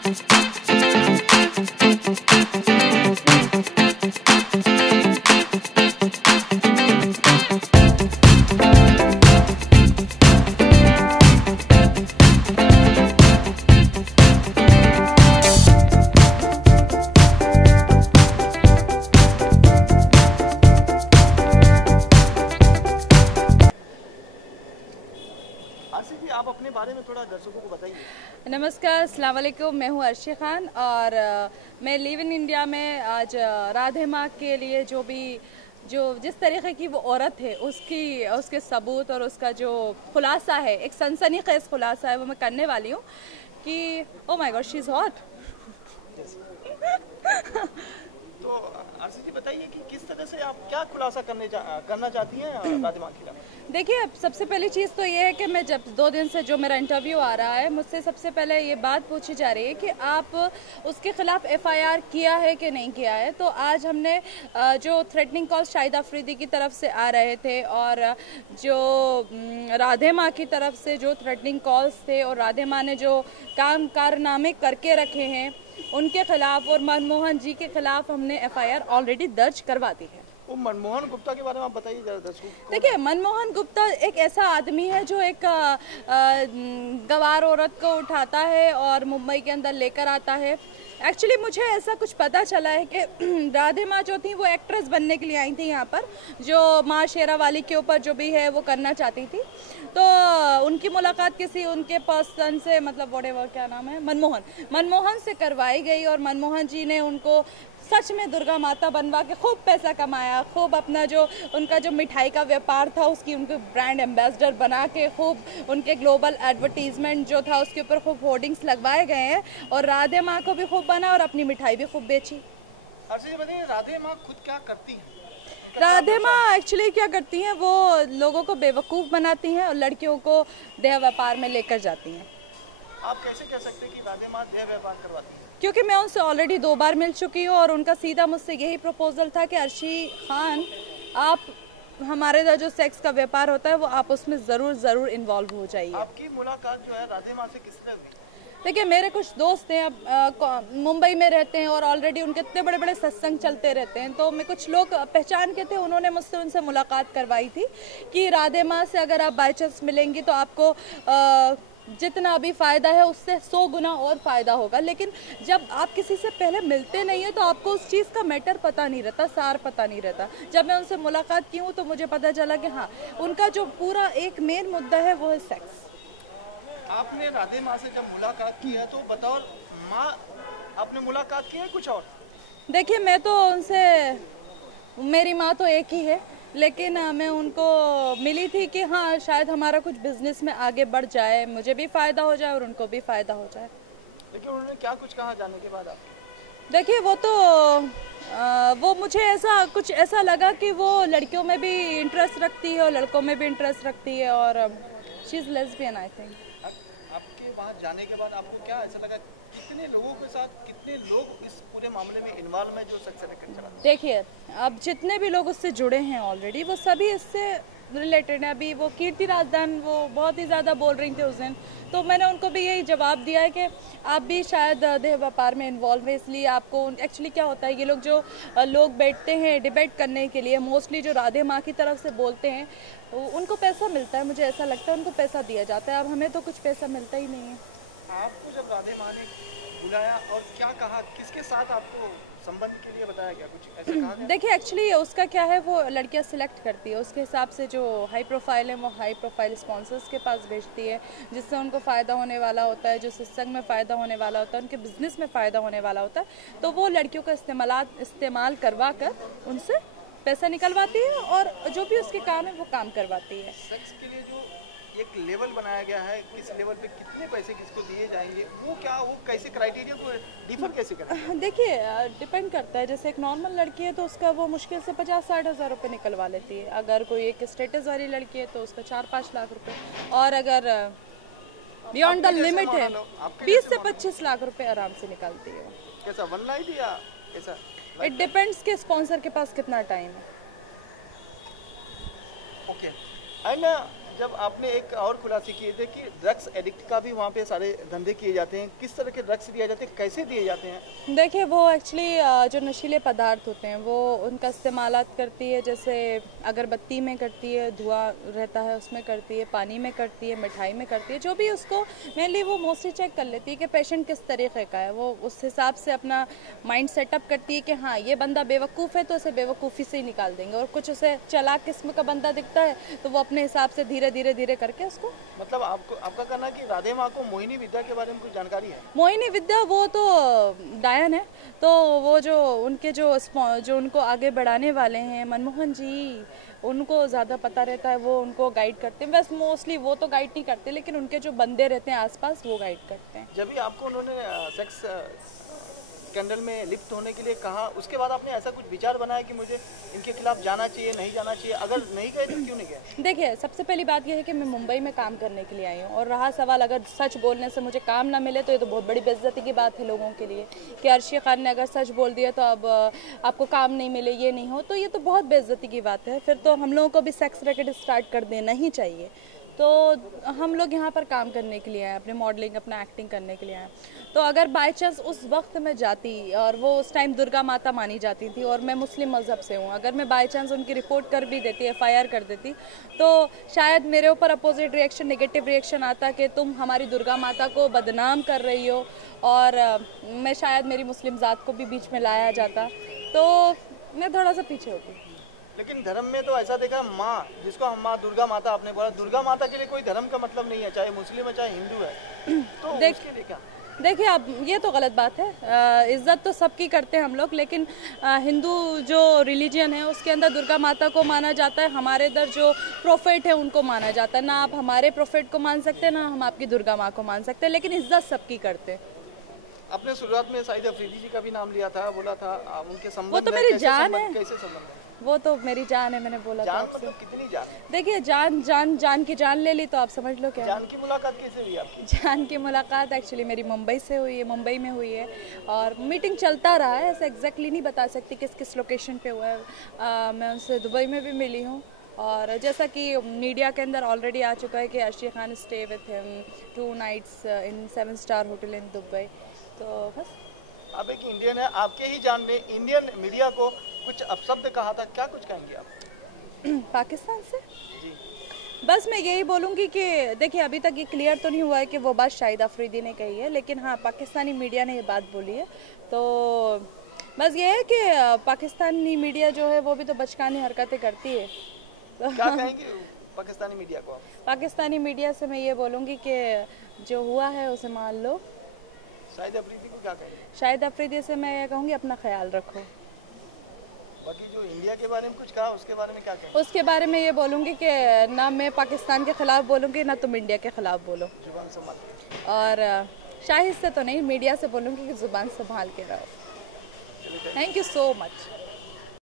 आप अपने बारे में थोड़ा दर्शकों को बताइए। नमस्कार, अस्सलाम वालेकुम। मैं हूँ अर्शी खान और मैं लिव इन इंडिया में आज राधे माँ के लिए जिस तरीके की वो औरत है उसके सबूत और उसका जो खुलासा है, एक सनसनीखेज खुलासा है, वो मैं करने वाली हूँ कि oh my God she is hot. तो आरसी जी बताइए कि किस तरह से आप क्या खुलासा करना चाहती हैं राधे माँ के खिलाफ? देखिए, सबसे पहली चीज़ तो ये है कि मैं जब 2 दिन से जो मेरा इंटरव्यू आ रहा है, मुझसे सबसे पहले ये बात पूछी जा रही है कि आप उसके खिलाफ एफआईआर किया है कि नहीं किया है। तो आज हमने जो थ्रेटनिंग कॉल्स शाहिद अफरीदी की तरफ से आ रहे थे और जो राधे माँ की तरफ से जो थ्रेटनिंग कॉल्स थे और राधे माँ ने जो कारनामे करके रखे हैं उनके खिलाफ और मनमोहन जी के खिलाफ हमने एफआईआर ऑलरेडी दर्ज करवा दी है। वो मनमोहन गुप्ता के बारे में आप बताइए जरा दर्शकों को। देखिए, मनमोहन गुप्ता एक ऐसा आदमी है जो एक गवार औरत को उठाता है और मुंबई के अंदर लेकर आता है। एक्चुअली मुझे ऐसा कुछ पता चला है कि राधे माँ जो थी वो एक्ट्रेस बनने के लिए आई थी यहाँ पर, जो माँ शेरावाली के ऊपर जो भी है वो करना चाहती थी। तो उनकी मुलाकात किसी उनके पर्सन से, मतलब व्हाटएवर क्या नाम है, मनमोहन से करवाई गई और मनमोहन जी ने उनको सच में दुर्गा माता बनवा के खूब पैसा कमाया, खूब अपना जो उनका जो मिठाई का व्यापार था उसकी उनको ब्रांड एम्बेसडर बना के खूब उनके ग्लोबल एडवर्टीजमेंट जो था उसके ऊपर खूब होर्डिंग्स लगवाए गए हैं और राधे माँ को भी खूब बना और अपनी मिठाई भी खूब बेची। अर्शी जी बताइए राधे माँ खुद क्या करती हैं? राधे माँ एक्चुअली क्या करती हैं, वो लोगों को बेवकूफ़ बनाती हैं और लड़कियों को देह व्यापार में लेकर जाती हैं। आप कैसे कह सकते हैं कि राधे माँ देह व्यापार करवाती हैं? क्योंकि मैं उनसे ऑलरेडी 2 बार मिल चुकी हूँ और उनका सीधा मुझसे यही प्रपोजल था कि अर्शी खान, आप हमारे जो सेक्स का व्यापार होता है वो आप उसमें ज़रूर इन्वॉल्व हो जाइए। आपकी मुलाकात जो है राधे माँ से किस तरह हुई? देखिए, मेरे कुछ दोस्त हैं, अब मुंबई में रहते हैं और ऑलरेडी उनके इतने बड़े बड़े सत्संग चलते रहते हैं, तो मैं कुछ लोग पहचान के थे, उन्होंने मुझसे उनसे मुलाकात करवाई थी कि राधे माँ से अगर आप बाई चांस मिलेंगी तो आपको जितना अभी फ़ायदा है उससे 100 गुना और फ़ायदा होगा। लेकिन जब आप किसी से पहले मिलते नहीं है तो आपको उस चीज़ का मैटर पता नहीं रहता, सार पता नहीं रहता। जब मैं उनसे मुलाकात की हूँ तो मुझे पता चला कि हाँ, उनका जो पूरा एक मेन मुद्दा है वो है सेक्स। आपने राधे माँ से जब मुलाकात की है तो बतौर माँ आपने मुलाकात की है कुछ और? देखिए, मैं तो उनसे, मेरी माँ तो एक ही है, लेकिन मैं उनको मिली थी कि हाँ शायद हमारा कुछ बिजनेस में आगे बढ़ जाए, मुझे भी फ़ायदा हो जाए और उनको भी फ़ायदा हो जाए। लेकिन उन्होंने क्या कुछ कहा जाने के बाद आप? देखिए, वो मुझे ऐसा लगा कि वो लड़कियों में भी इंटरेस्ट रखती है और लड़कों में भी इंटरेस्ट रखती है और she is lesbian I think. आपके वहाँ जाने के बाद आपको क्या ऐसा लगा, कितने लोगों के साथ कितने लोग इस पूरे मामले में इन्वॉल्व है जो सेक्स लेकर चला? देखिए, अब जितने भी लोग उससे जुड़े हैं ऑलरेडी वो सभी इससे रिलेटेड है। अभी वो कीर्ति राजदान वो बहुत ही ज़्यादा बोल रही थी उस दिन, तो मैंने उनको भी यही जवाब दिया है कि आप भी शायद देह व्यापार में इन्वॉल्व है, इसलिए आपको एक्चुअली क्या होता है, ये लोग बैठते हैं डिबेट करने के लिए, मोस्टली जो राधे माँ की तरफ से बोलते हैं उनको पैसा मिलता है, मुझे ऐसा लगता है उनको पैसा दिया जाता है। अब हमें तो कुछ पैसा मिलता ही नहीं है। आपको जब राधे माँ ने बुलाया और क्या कहा, किसके साथ आपको संबंध के लिए बताया गया, कुछ ऐसा कहा? देखिए, एक्चुअली उसका क्या है, वो लड़कियां सिलेक्ट करती है, उसके हिसाब से जो हाई प्रोफाइल है वो हाई प्रोफाइल स्पॉन्सर्स के पास भेजती है, जिससे उनको फ़ायदा होने वाला होता है, जो सत्संग में फ़ायदा होने वाला होता है, उनके बिजनेस में फ़ायदा होने वाला होता है, तो वो लड़कियों का इस्तेमाल करवा कर उनसे पैसा निकलवाती है और जो भी उसके काम है वो काम करवाती है। सेक्स के लिए जो एक लेवल बनाया गया है, किस लेवल पे कितने पैसे किसको दिए जाएंगे, वो कैसे क्राइटेरिया को डिफर कैसे करें? देखिए, डिपेंड करता है। जैसे एक नॉर्मल लड़की है तो उसका वो मुश्किल से 50-60 हज़ार रुपये निकलवा लेती है। अगर कोई एक स्टेटस वाली लड़की है तो उसका 4-5 लाख रुपए, और अगर बियॉन्ड द लिमिट है 20 से 25 लाख रुपए आराम से निकालती है। कैसा वन नाइट या कैसा? इट डिपेंड्स कि स्पॉन्सर के पास कितना टाइम है। ओके। एंड जब आपने एक और खुलासे किए थे कि ड्रग्स एडिक्ट का भी वहाँ पे सारे धंधे किए जाते हैं, किस तरह के ड्रग्स दिए जाते हैं, कैसे दिए जाते हैं? देखिए वो एक्चुअली जो नशीले पदार्थ होते हैं वो उनका इस्तेमाल करती है, जैसे अगरबत्ती में करती है, धुआं रहता है उसमें करती है, पानी में करती है, मिठाई में करती है, जो भी उसको मेनली वो मोस्टली चेक कर लेती है कि पेशेंट किस तरीके का है। वो उस हिसाब से अपना माइंड सेटअप करती है कि हाँ ये बंदा बेवकूफ़ है तो उसे बेवकूफ़ी से ही निकाल देंगे, और कुछ उसे चालाक किस्म का बंदा दिखता है तो वो अपने हिसाब से धीरे धीरे धीरे करके उसको। मतलब आपका कहना है कि राधे माँ को मोहिनी विद्या के बारे में कुछ जानकारी है? मोहिनी विद्या वो तो डायन है, तो वो जो उनके जो उनको आगे बढ़ाने वाले हैं मनमोहन जी, उनको ज़्यादा पता रहता है, वो उनको गाइड करते हैं। बस मोस्टली वो तो गाइड नहीं करते, लेकिन उनके जो बंदे रहते हैं आसपास वो गाइड करते हैं। जब भी आपको उन्होंने सेक्स स्कैंडल में लिप्त होने के लिए कहा, उसके बाद आपने ऐसा कुछ विचार बनाया कि मुझे इनके खिलाफ जाना चाहिए, नहीं जाना चाहिए? अगर नहीं गए तो क्यों नहीं गए? देखिए सबसे पहली बात यह है कि मैं मुंबई में काम करने के लिए आई हूँ, और रहा सवाल अगर सच बोलने से मुझे काम ना मिले तो ये तो बहुत बड़ी बेइज्जती की बात है लोगों के लिए कि अर्शी खान ने अगर सच बोल दिया तो अब आपको काम नहीं मिले, ये नहीं हो, तो ये तो बहुत बेइज्जती की बात है। फिर तो हम लोगों को भी सेक्स रैकेट स्टार्ट कर देना ही चाहिए। तो हम लोग यहाँ पर काम करने के लिए आए, अपने मॉडलिंग अपना एक्टिंग करने के लिए आए। तो अगर बाय चांस उस वक्त मैं जाती, और वो उस टाइम दुर्गा माता मानी जाती थी और मैं मुस्लिम मज़हब से हूँ, अगर मैं बाय चांस उनकी रिपोर्ट कर भी देती, FIR कर देती, तो शायद मेरे ऊपर अपोजिट रिएक्शन, नेगेटिव रिएक्शन आता कि तुम हमारी दुर्गा माता को बदनाम कर रही हो, और मैं शायद मेरी मुस्लिम ज़ात को भी बीच में लाया जाता, तो मैं थोड़ा सा पीछे होती। लेकिन धर्म में तो ऐसा देखा, माँ जिसको हम माँ दुर्गा माता आपने बोला, दुर्गा माता के लिए कोई धर्म का मतलब नहीं है, चाहे मुस्लिम है चाहे हिंदू है, तो उसके लिए क्या? देखिए अब ये तो गलत बात है, इज्जत तो सबकी करते हैं हम लोग, लेकिन हिंदू जो रिलीजन है उसके अंदर दुर्गा माता को माना जाता है, हमारे इधर जो प्रोफेट है उनको माना जाता है। ना आप हमारे प्रोफेट को मान सकते, ना हम आपकी दुर्गा माँ को मान सकते, लेकिन इज्जत सबकी करते हैं। आपने शुरुआत में शाहिद अफरीदी जी का भी नाम लिया था, बोला था उनके संबंध, वो तो मेरी जान है, कैसे संबंध है? वो तो मेरी जान है, मैंने बोला जान था। मतलब कितनी जान है? देखिए जान की जान ले ली तो आप समझ लो क्या। जान की मुलाकात कैसे हुई आपकी? जान की मुलाकात एक्चुअली मेरी मुंबई से हुई है, मुंबई में हुई है, और मीटिंग चलता रहा है, ऐसे एग्जैक्टली नहीं बता सकती किस किस लोकेशन पे हुआ है। मैं उनसे दुबई में भी मिली हूँ, और जैसा कि मीडिया के अंदर ऑलरेडी आ चुका है कि Arshi Khan stay with him 2 nights in 7 star hotel in Dubai, तो बस। आप एक इंडियन है, आपके ही जान ने इंडियन मीडिया को कुछ अपशब्द कहा था, क्या कुछ कहेंगे आप? पाकिस्तान से जी बस मैं यही बोलूँगी कि देखिए अभी तक ये क्लियर तो नहीं हुआ है कि वो बात शाहिद अफरीदी ने कही है, लेकिन हाँ पाकिस्तानी मीडिया ने ये बात बोली है। तो बस ये है कि पाकिस्तानी मीडिया जो है वो भी तो बचकानी हरकतें करती है। तो क्या कहेंगे पाकिस्तानी मीडिया को आप? पाकिस्तानी मीडिया से मैं ये बोलूँगी कि जो हुआ है उसे मान लो। शाहिद अफरीदी को क्या कहेंगे? शाहिद अफरीदी से मैं ये कहूँगी अपना ख्याल रखो। बाकी जो इंडिया के बारे में कुछ कहा उसके बारे में क्या कहेंगे? उसके बारे में ये बोलूँगी कि ना मैं पाकिस्तान के ख़िलाफ़ बोलूँगी, ना तुम इंडिया के ख़िलाफ़ बोलो। जुबान संभाल। और शाहिद से तो नहीं, मीडिया से बोलूँगी कि ज़ुबान संभाल के रहो। Thank you so much.